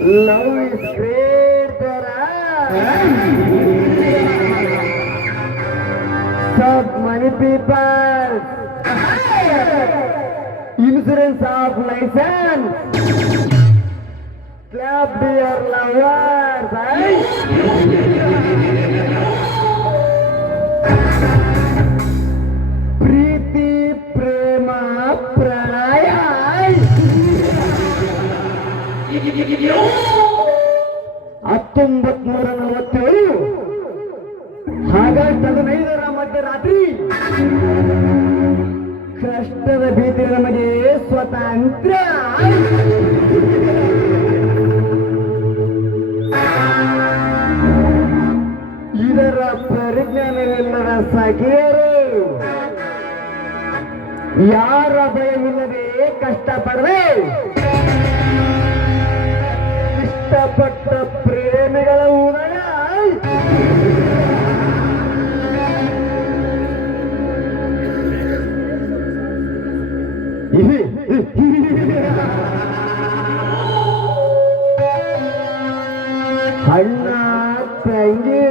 Love is greater Sub money people Insurance of license Clap your lovers eh? ಹತ್ತೊಂಬತ್ ನೂರ ನಲವತ್ತೇಳು August ಹದಿನೈದರ ಮಧ್ಯರಾತ್ರಿ ಕಷ್ಟದ ಭೀತಿ ನಮಗೆ ಸ್ವತಂತ್ರ. ಇದರ ಪರಿಜ್ಞಾನವಿಲ್ಲದ ಸಖಿಯರು. ಯಾರ ಭಯವಿಲ್ಲದೆ ಕಷ್ಟಪಡದೆ ಇಷ್ಟಪಟ್ಟ ಪ್ರೇಮಿಗಳ ಉದಯ ಅಣ್ಣ ತಂಗಿ.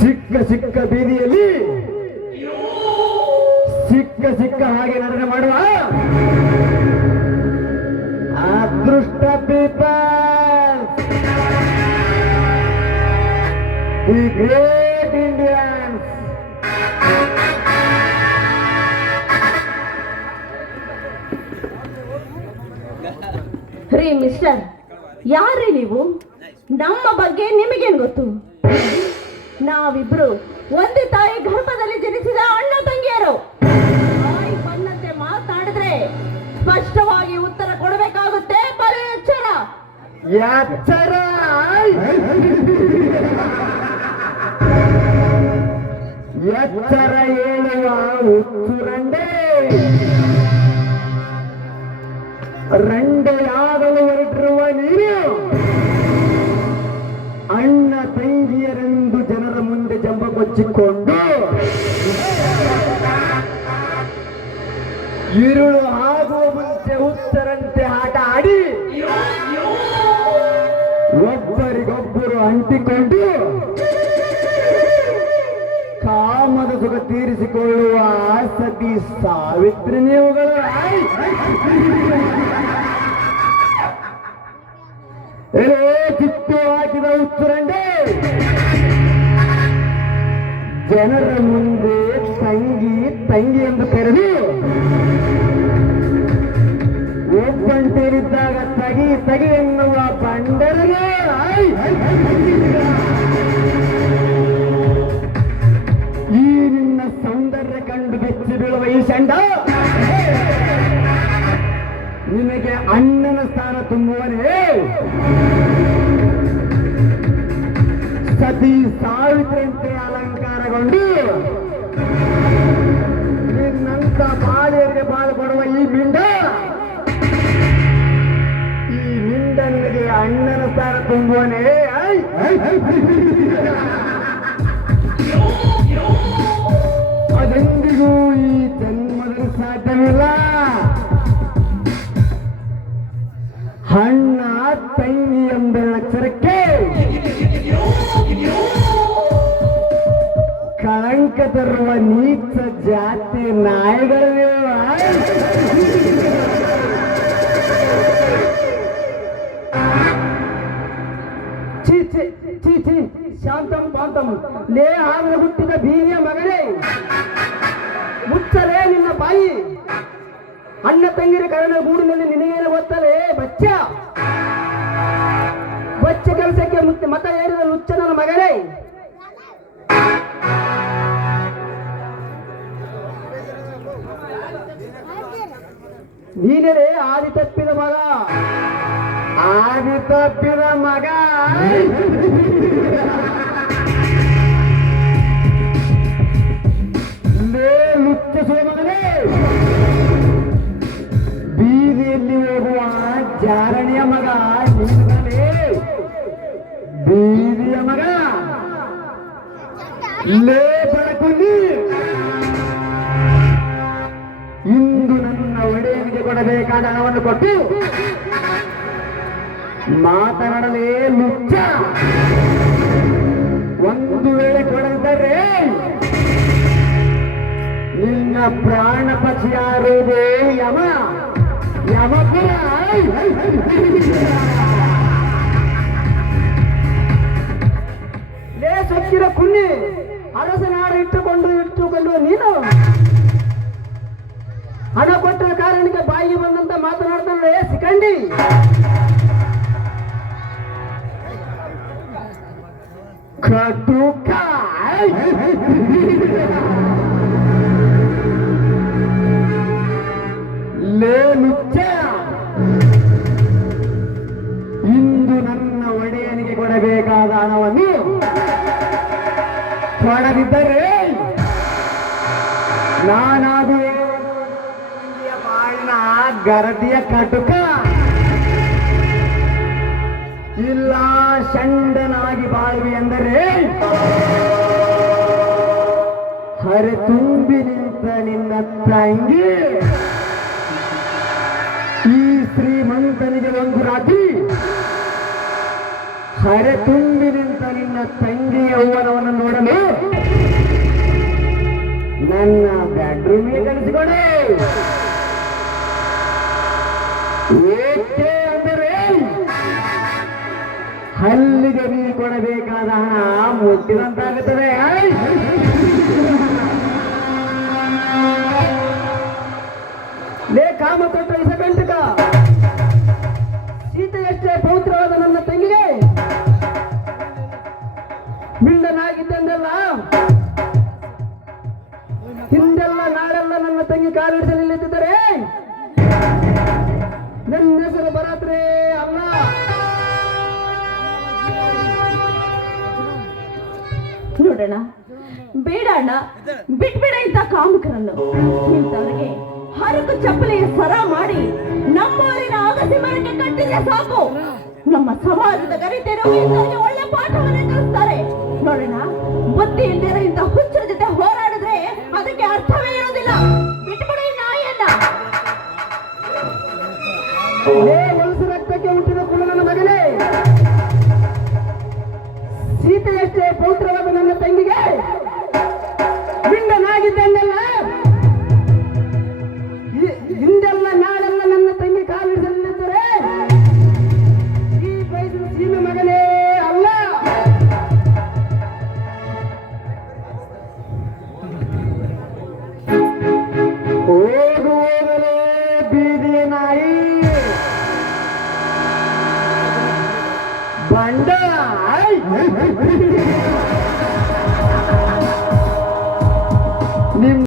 ಸಿಕ್ಕ ಸಿಕ್ಕ ಬೀದಿಯಲ್ಲಿ ಸಿಕ್ಕ ಸಿಕ್ಕ ಹಾಗೆ ನಡನೆ ಮಾಡುವ ಅದೃಷ್ಟ ಪೀಪಲ್ ದಿ ಗ್ರೇಟ್ ಇಂಡಿಯನ್ಸ್ ರೀ ಮಿಸ್ಟರ್ ಯಾರೇ ನೀವು? ನಮ್ಮ ಬಗ್ಗೆ ನಿಮಗೇನ್ ಗೊತ್ತು? ನಾವಿಬ್ರು ಒಂದೇ ತಾಯಿ ಗರ್ಭದಲ್ಲಿ ಜನಿಸಿದ ಎಚ್ಚರ ಎಚ್ಚರ ಹೇಳುವ ಹುಚ್ಚುರಂಡೆ ರಂಡೆಯಾಗಲು ಹೊರಟಿರುವ ನೀನು. ಅಣ್ಣ ತಂಗಿಯರೆಂದು ಜನರ ಮುಂದೆ ಜಂಬ ಕೊಚ್ಚಿಕೊಂಡು ಇರುಳು ಆಗುವ ಮುಂಚೆ ಹುಚ್ಚರಂತೆ ಅಂಟಿಕೊಂಡು ಕಾಮದ ಸುಖ ತೀರಿಸಿಕೊಳ್ಳುವ ಸತಿ ಸಾವಿತ್ರಿ ನೀವುಗಳು ಆಯ್. ಎಲೆ ಕಿತ್ತು ಹಾಕಿದ ಹುಚ್ಚರಂಡೆ ಜನರ ಮುಂದೆ ತಂಗಿ ತಂಗಿ ಎಂದು ಕರೆದು ತಗಿ ತಗಿ ಎನ್ನುವ ಪಂಡರಿಗೆ. ಈ ನಿನ್ನ ಸೌಂದರ್ಯ ಕಂಡು ಬೆಚ್ಚಿ ಬೀಳುವ ಈ ಚಂಡ. ನಿನಗೆ ಅಣ್ಣನ ಸ್ಥಾನ ತುಂಬುವನೇ. ಸತಿ ಸಾವಿತ್ರಂತೆ ಅಲಂಕಾರಗೊಂಡು ನಿನ್ನಂತ ಬಾಳಿಯರಿಗೆ ಬಾಳು ಈ ಮಿಂಡ ಮಿಂಡನಿಗೆ ಅಣ್ಣನ ಸ್ಥಾನ ತುಂಬುವನೇ. ಅದೆಂದಿಗೂ ಈ ಜನ್ಮದಲ್ಲಿ ಸಾಧ್ಯವಿಲ್ಲ. ಅಣ್ಣ, ತಂಗಿ ಎಂಬೆರಡಕ್ಷರಕ್ಕೆ ಕಳಂಕ ತರುವ ನೀಚ ಜಾತಿ ನಾಯಿಗಳು ಛೀ, ಛೀ, ಛೀ, ಶಾಂತಂ ಪಾಂತಂ ಲೇ ಆಗಿನ ಹುಟ್ಟಿದ ಬೀರಿಯ ಮಗಳೇ ಮುಚ್ಚಲೇ ನಿನ್ನ ಬಾಯಿ. ಅಣ್ಣ ತಂಗಿರ ಕರಣ ಗೂಡಿನಲ್ಲಿ ನಿನಗೇನು ಗೊತ್ತಲೇ? ಬಚ್ಚ. ಬಚ್ಚ ಕೆಲಸಕ್ಕೆ ಮತ ಏರಿದ ಮುಚ್ಚ ನನ್ನ ಮಗಳೇ ನೀನೇ ಆದಿ ತಪ್ಪಿದ ಮಗ. ಆದಿ ತಪ್ಪಿದ ಮಗ ಲೇ ಲುಚ್ಚ ಸೋಮಗನೇ ಬೀದಿಯಲ್ಲಿ ಹೋಗುವ ಜಾರಣಿಯ ಮಗ ನಿನ್ನನೇ ಬೀದಿಯ ಮಗ ಲೇ ಬೆಳಕುನಿ ಇಂದು ನನ್ನ ಒಡೆಯನಿಗೆ ಕೊಡಬೇಕಾದ ಹಣವನ್ನು ಕೊಟ್ಟು ಮಾತನಾಡಲೇ ಮುಚ್ಚ ಒಂದು ವೇಳೆ ಕೊಡದಿದ್ದರೆ ನಿನ್ನ ಪ್ರಾಣ ಪಕ್ಷಿಯಾರುವುದೇ ಯಮ ಯಮಪುರ ಲೇ ಸೊಕ್ಕಿರ ಕುನ್ನಿ ಅರಸನಾಡ ಇಟ್ಟುಕೊಂಡು ಇಟ್ಟುಕೊಂಡು ನೀನು ಹಣ ಕೊಟ್ಟ ಕಾರಣಕ್ಕೆ ಬಾಯಿಗೆ ಬಂದಂತ ಮಾತನಾಡ್ತಾನೆ ಸಿಕಂಡಿ ಕಟುಕ ಲೇ ಮುಚ್ಚ ಇಂದು ನನ್ನ ಒಡೆಯನಿಗೆ ಕೊಡಬೇಕಾದ ಹಣವನ್ನು ಕೊಡದಿದ್ದರೆ ನಾನಾಗುವೆ ನಿಂಗೆಯ ಬಾಳಿನ ಗರದಿಯ ಕಟುಕ ಇಲ್ಲ ಷಂಡನಾಗಿ ಬಾಳುವೆ ಎಂದರೆ ಹರೆ ತುಂಬಿ ನಿಂತ ನಿನ್ನ ತಂಗಿ. ಈ ಶ್ರೀಮಂತನಿಗೆ ಒಂದು ರಾತ್ರಿ. ಹರೆ ತುಂಬಿ ನಿಂತ ನಿನ್ನ ತಂಗಿ ಯೌವನವನ್ನು ನೋಡಲು ನನ್ನ ಬೆಡ್ರೂಮಿಗೆ ಕಳಿಸಿಕೊಡೆ. ಹಲ್ಲಿಗೆ ನೀ ಕೊಡಬೇಕಾದ ಹಣ ಮುಟ್ಟಿದಂತಾಗುತ್ತದೆ! ಲೇ ಕಾಮ ತೊಟ್ಟ ಇಸಗಂಟಕ ಸೀತೆಯಷ್ಟೇ ಪೌತ್ರವಾದ ನನ್ನ ತಂಗಿಗೆ! ಬಿಂಡನಾಗಿದ್ದೆಂದೆಲ್ಲ ಹಿಂದೆಲ್ಲ ನಾಳೆಲ್ಲ ನನ್ನ ತಂಗಿ ಕಾಲಿಡಿಸಲಿಲ್ಲದಿದ್ದರೆ? ನನ್ನ ನೋಡೋಣ ಬೇಡ ಅಣ್ಣ ಬಿಟ್ಬಿಡ ಇಂಥ ಕಾಮಕರನ್ನು. ಇಂಥವ್ರಿಗೆ ಹರಕು ಚಪ್ಪಲಿಯ ಸರ ಮಾಡಿ ನಮ್ಮೂರಿನ ಅಗಸಿ ಮರಕ್ಕೆ ಕಟ್ಟಿದ್ರೆ ಸಾಕು. ನಮ್ಮ ಸಮಾಜದ ಗರಿತೆರು ಒಳ್ಳೆ ಪಾಠವನ್ನೇ ಕಲಿಸ್ತಾರೆ. ನೋಡೋಣ ಬತ್ತಿ ಇಲ್ದಿರೋ ಇಂಥ ಹುಚ್ಚರ ಜೊತೆ ಹೋರಾಡಿದ್ರೆ Hey, hey, hey, hey.